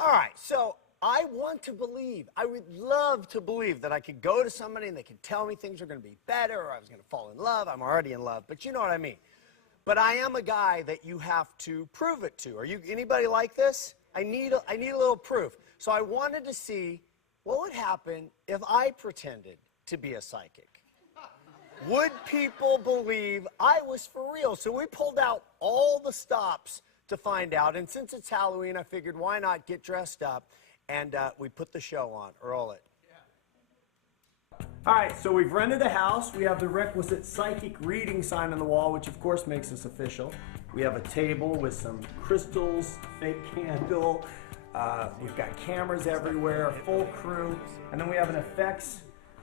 All right, so I want to believe, I would love to believe that I could go to somebody and they could tell me things are going to be better or I was going to fall in love. I'm already in love, but you know what I mean. But I am a guy that you have to prove it to. Are you anybody like this? I need a little proof. So I wanted to see what would happen if I pretended to be a psychic. Would people believe I was for real? So we pulled out all the stops to find out. And since it's Halloween, I figured why not get dressed up? And we put the show on. Roll it. Yeah. All right, so we've rented a house. We have the requisite psychic reading sign on the wall, which of course makes us official. We have a table with some crystals, fake candle. We've got cameras everywhere, a full crew. And then we have an effects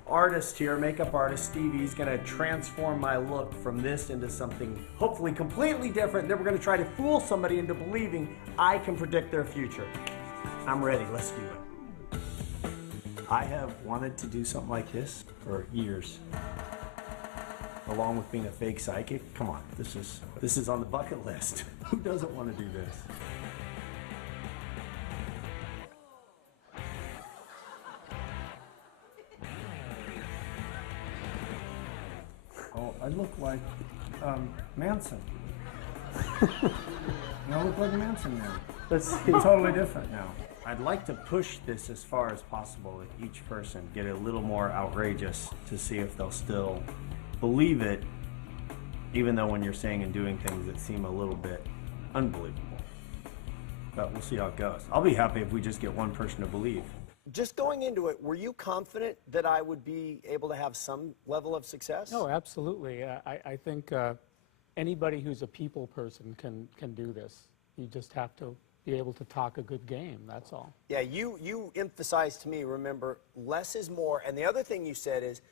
artist here, makeup artist Stevie. He's going to transform my look from this into something hopefully completely different. Then we're going to try to fool somebody into believing I can predict their future. I'm ready. Let's do it. I have wanted to do something like this for years. Along with being a fake psychic. Come on, this is on the bucket list. Who doesn't want to do this? Oh, I look like Manson. I look like Manson now. Let's see. I'm totally different now. I'd like to push this as far as possible with each person, get it a little more outrageous to see if they'll still believe it, even though when you're saying and doing things that seem a little bit unbelievable. But we'll see how it goes. I'll be happy if we just get one person to believe. Just going into it, were you confident that I would be able to have some level of success? No, absolutely. I think anybody who's a people person can do this. You just have to be able to talk a good game, that's all. Yeah, you emphasized to me, remember, less is more. And the other thing you said is,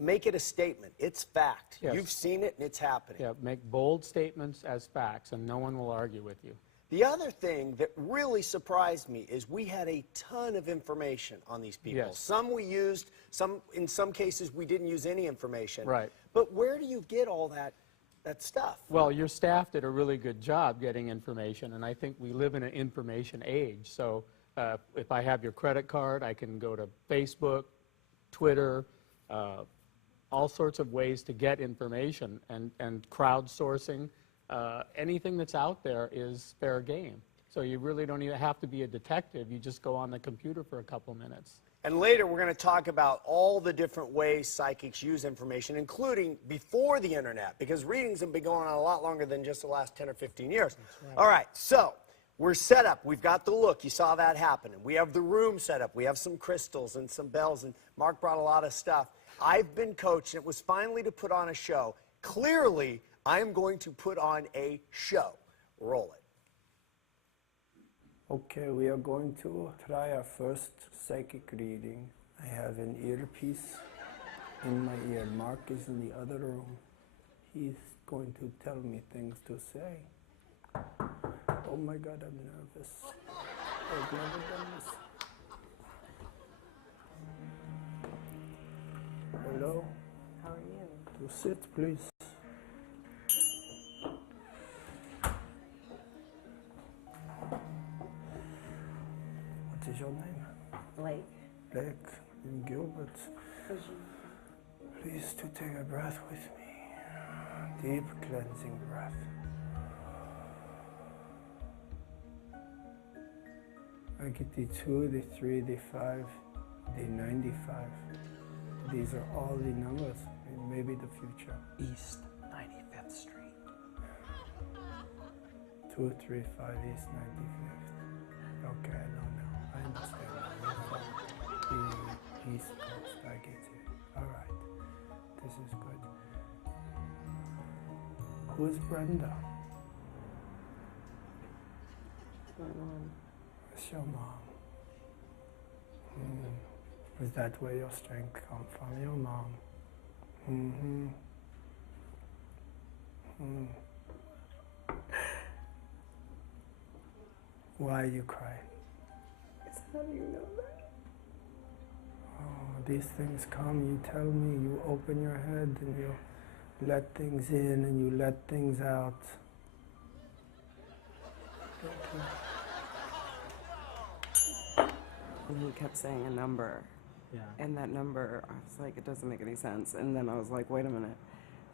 make it a statement. It's fact. Yes. You've seen it and it's happening. Yeah, make bold statements as facts and no one will argue with you. The other thing that really surprised me is we had a ton of information on these people. Yes. Some we used, in some cases we didn't use any information. Right. But where do you get all that stuff? Well, your staff did a really good job getting information, and I think we live in an information age. So if I have your credit card, I can go to Facebook, Twitter, all sorts of ways to get information, and crowdsourcing. Anything that's out there is fair game. So you really don't even have to be a detective. You just go on the computer for a couple minutes. And later we're going to talk about all the different ways psychics use information, including before the internet, because readings have been going on a lot longer than just the last 10 or 15 years. Right. All right, so we're set up. We've got the look. You saw that happening. We have the room set up. We have some crystals and some bells, and Mark brought a lot of stuff. I've been coached, and it was finally to put on a show. Clearly, I am going to put on a show. Roll it. Okay, we are going to try our first psychic reading. I have an earpiece in my ear. Mark is in the other room. He's going to tell me things to say. Oh my God, I'm nervous. I've never done this. Hello? How are you? To sit, please. What is your name? Blake. Blake and Gilbert. Please to take a breath with me. Deep cleansing breath. I get the 2, the 3, the 5, the 95. These are all the numbers, and maybe the future. East 95th Street. 2, 3, 5, East 95th. Okay, I know now. I understand now. You're from the East Coast. I get it. All right. This is good. Who is Brenda? My mom. It's your mom. Is that where your strength comes from? Your mom. Why are you crying? How do you know that? Oh, these things come, you tell me, you open your head and you let things in and you let things out. Thank you. And he kept saying a number. Yeah. And that number, I was like, it doesn't make any sense. And then I was like, wait a minute,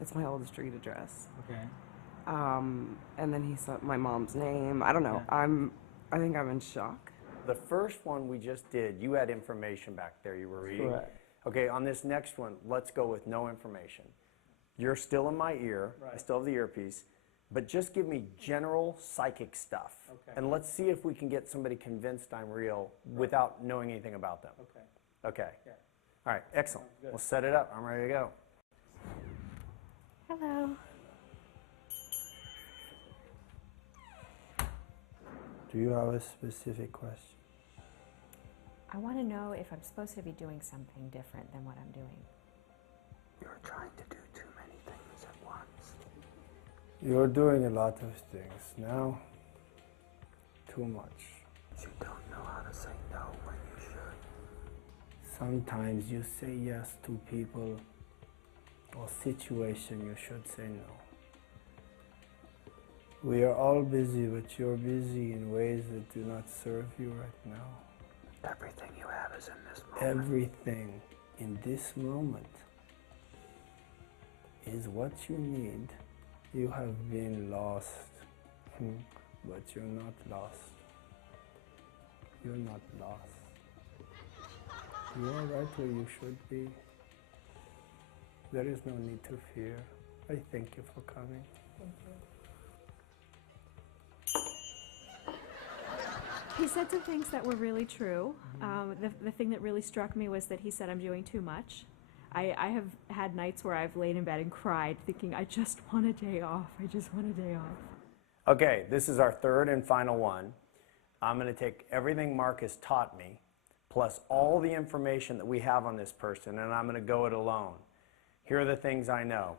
it's my old street address. Okay. And then he said my mom's name. I don't know. I think I'm in shock. The first one we just did, you had information back there you were reading. Correct. Okay, on this next one, let's go with no information. You're still in my ear. I still have the earpiece. But just give me general psychic stuff. Okay. And let's see if we can get somebody convinced I'm real without knowing anything about them. Okay. Okay. Yeah. All right, excellent. We'll set it up. I'm ready to go. Hello. Do you have a specific question? I want to know if I'm supposed to be doing something different than what I'm doing. You're trying to do too many things at once. You're doing a lot of things now. Too much. You don't know how to say no when you should. Sometimes you say yes to people or situation you should say no. We are all busy, but you're busy in ways that do not serve you right now. Everything you have is in this moment. Everything in this moment is what you need. You have been lost, but you're not lost. You're not lost. You are right where you should be. There is no need to fear. I thank you for coming. Thank you. He said some things that were really true. The thing that really struck me was that he said I'm doing too much. I have had nights where I've laid in bed and cried thinking, I just want a day off. I just want a day off. Okay, this is our third and final one. I'm going to take everything Mark has taught me, plus all the information that we have on this person, and I'm going to go it alone. Here are the things I know.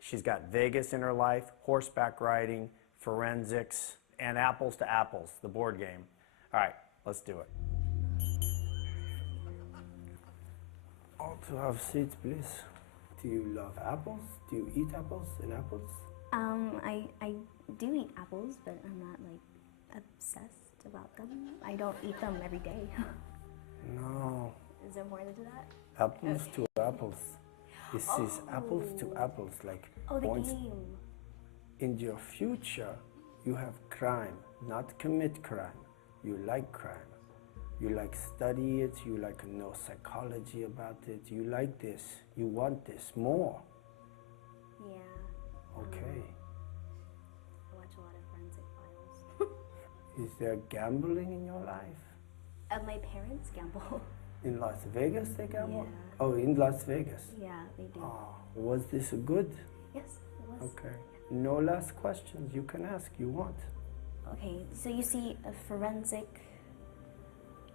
She's got Vegas in her life, horseback riding, forensics, and Apples to Apples, the board game. All right, let's do it. All to have seats, please. Do you love apples? Do you eat apples and apples? I do eat apples, but I'm not like obsessed about them. I don't eat them every day. No. Is there more to that? Apples to apples. This is apples to apples, like Oh, the points. game. In your future, you have crime, not commit crime. You like crime. You like study it, you like know psychology about it, you like this, you want this more. Yeah. Okay. I watch a lot of forensic files. Is there gambling in your life? My parents gamble. In Las Vegas they gamble? Yeah. Oh, in Las Vegas. Yeah, they do. Oh, was this good? Yes, it was. Okay. No last questions. You can ask. You want. Okay, so you see a forensic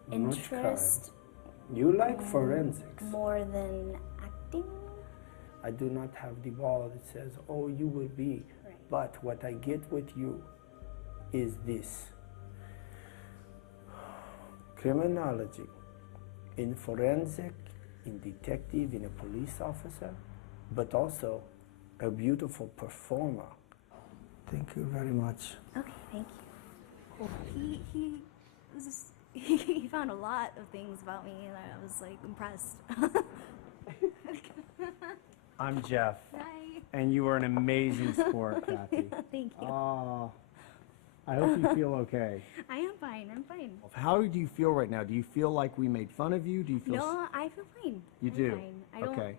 Not interest crime. You like forensics. more than acting? I do not have the ball that says, oh, you will be. Right. But what I get with you is this. Criminology, in forensic, in detective, in a police officer, but also a beautiful performer. Thank you very much. Okay, thank you. He was just, he found a lot of things about me, and I was like impressed. I'm Jeff, Hi. and you are an amazing sport, Kathy. Thank you. Oh, I hope you feel okay. I am fine. I'm fine. How do you feel right now? Do you feel like we made fun of you? Do you feel No, I feel fine. You I'm do? Fine. I don't, Okay.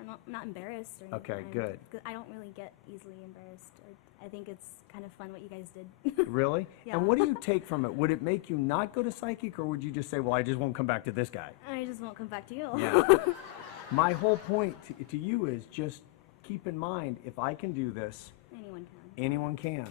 I'm not embarrassed or anything. Okay, good. I don't really get easily embarrassed. I think it's kind of fun what you guys did. Really? Yeah. And what do you take from it? Would it make you not go to psychic, or would you just say, well, I just won't come back to this guy? I just won't come back to you. Yeah. My whole point to you is just keep in mind, if I can do this, Anyone can. anyone can.